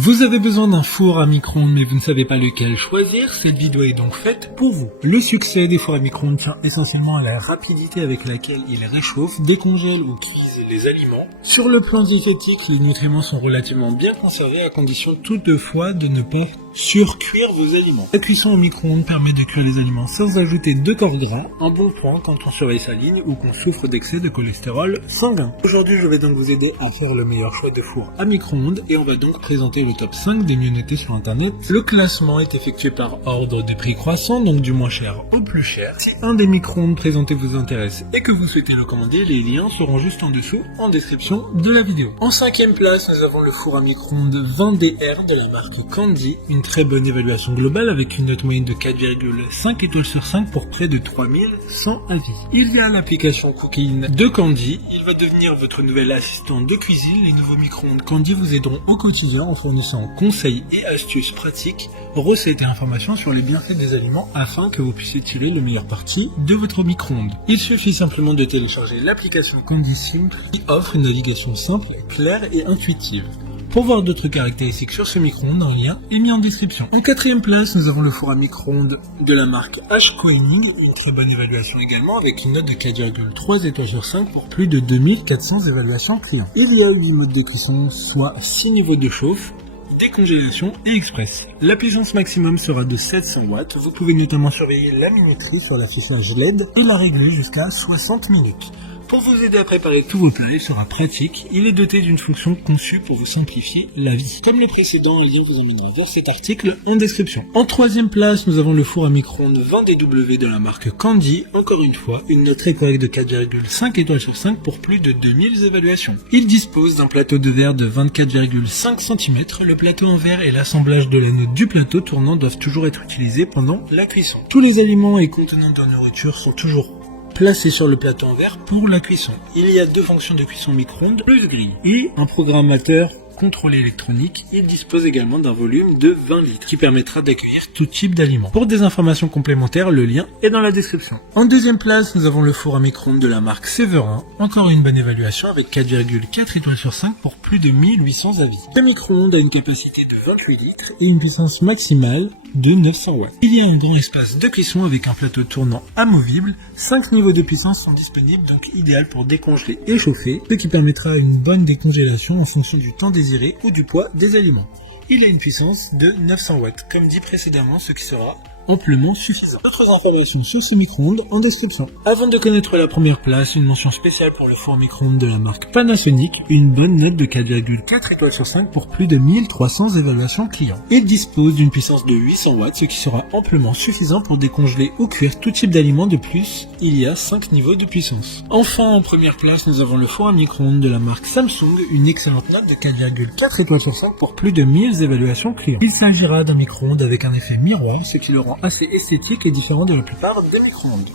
Vous avez besoin d'un four à micro-ondes mais vous ne savez pas lequel choisir, cette vidéo est donc faite pour vous. Le succès des fours à micro-ondes tient essentiellement à la rapidité avec laquelle ils réchauffent, décongèlent ou cuisent les aliments. Sur le plan diététique, les nutriments sont relativement bien conservés à condition toutefois de ne pas surcuire vos aliments. La cuisson au micro-ondes permet de cuire les aliments sans ajouter de corps gras, un bon point quand on surveille sa ligne ou qu'on souffre d'excès de cholestérol sanguin. Aujourd'hui, je vais donc vous aider à faire le meilleur choix de four à micro-ondes et on va donc présenter le top 5 des mieux notés sur internet. Le classement est effectué par ordre de prix croissant, donc du moins cher au plus cher. Si un des micro-ondes présentés vous intéresse et que vous souhaitez le commander, les liens seront juste en dessous en description de la vidéo. En 5e place, nous avons le four à micro-ondes 20DR de la marque Candy, une très bonne évaluation globale avec une note moyenne de 4,5 étoiles sur 5 pour près de 3100 avis. Il y a l'application Cookin de Candy, il va devenir votre nouvel assistant de cuisine. Les nouveaux micro-ondes Candy vous aideront au quotidien en fournissant conseils et astuces pratiques, recettes et informations sur les bienfaits des aliments afin que vous puissiez tirer le meilleur parti de votre micro-ondes. Il suffit simplement de télécharger l'application Candy Simple qui offre une navigation simple, claire et intuitive. Pour voir d'autres caractéristiques sur ce micro-ondes, un lien est mis en description. En 4e place, nous avons le four à micro-ondes de la marque H-Quaining, une très bonne évaluation également avec une note de 4,3 étoiles sur 5 pour plus de 2400 évaluations clients. Il y a 8 modes de cuisson, soit 6 niveaux de chauffe, décongélation et express. La puissance maximum sera de 700 watts. Vous pouvez notamment surveiller la minuterie sur l'affichage LED et la régler jusqu'à 60 minutes. Pour vous aider à préparer tous vos plats, il sera pratique. Il est doté d'une fonction conçue pour vous simplifier la vie. Comme les précédents, un lien vous emmènera vers cet article en description. En 3e place, nous avons le four à micro-ondes 20DW de la marque Candy. Encore une fois, une note très correcte de 4,5 étoiles sur 5 pour plus de 2000 évaluations. Il dispose d'un plateau de verre de 24,5 cm. Le plateau en verre et l'assemblage de l'anneau du plateau tournant doivent toujours être utilisés pendant la cuisson. Tous les aliments et contenants de nourriture sont toujours placé sur le plateau en verre pour la cuisson. Il y a 2 fonctions de cuisson micro-ondes, plus grille et un programmateur contrôle électronique. Il dispose également d'un volume de 20 litres qui permettra d'accueillir tout type d'aliments. Pour des informations complémentaires, le lien est dans la description. En 2e place, nous avons le four à micro-ondes de la marque Severin. Encore une bonne évaluation avec 4,4 étoiles sur 5 pour plus de 1800 avis. Ce micro-ondes a une capacité de 28 litres et une puissance maximale de 900 watts. Il y a un grand espace de cuisson avec un plateau tournant amovible. 5 niveaux de puissance sont disponibles, donc idéal pour décongeler et chauffer, ce qui permettra une bonne décongélation en fonction du temps désiré ou du poids des aliments. Il a une puissance de 900 watts, comme dit précédemment, ce qui sera amplement suffisant. D'autres informations sur ce micro-ondes en description. Avant de connaître la première place, une mention spéciale pour le four micro-ondes de la marque Panasonic, une bonne note de 4,4 étoiles sur 5 pour plus de 1300 évaluations clients. Il dispose d'une puissance de 800 watts, ce qui sera amplement suffisant pour décongeler ou cuire tout type d'aliments. De plus, il y a 5 niveaux de puissance. Enfin, en première place, nous avons le four à micro-ondes de la marque Samsung, une excellente note de 4,4 étoiles sur 5 pour plus de 1000 évaluations clients. Il s'agira d'un micro-ondes avec un effet miroir, ce qui le rend assez esthétique et différent de la plupart des micro-ondes.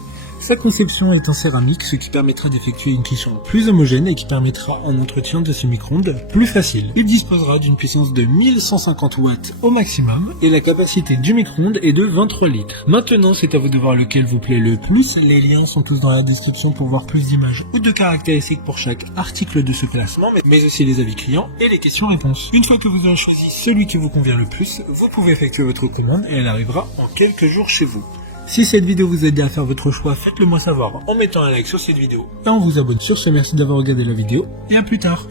Sa conception est en céramique, ce qui permettra d'effectuer une cuisson plus homogène et qui permettra un entretien de ce micro-ondes plus facile. Il disposera d'une puissance de 1150 watts au maximum et la capacité du micro-ondes est de 23 litres. Maintenant, c'est à vous de voir lequel vous plaît le plus. Les liens sont tous dans la description pour voir plus d'images ou de caractéristiques pour chaque article de ce classement, mais aussi les avis clients et les questions-réponses. Une fois que vous aurez choisi celui qui vous convient le plus, vous pouvez effectuer votre commande et elle arrivera en quelques jours chez vous. Si cette vidéo vous aide à faire votre choix, faites-le moi savoir en mettant un like sur cette vidéo et en vous abonnant. Sur ce, merci d'avoir regardé la vidéo et à plus tard.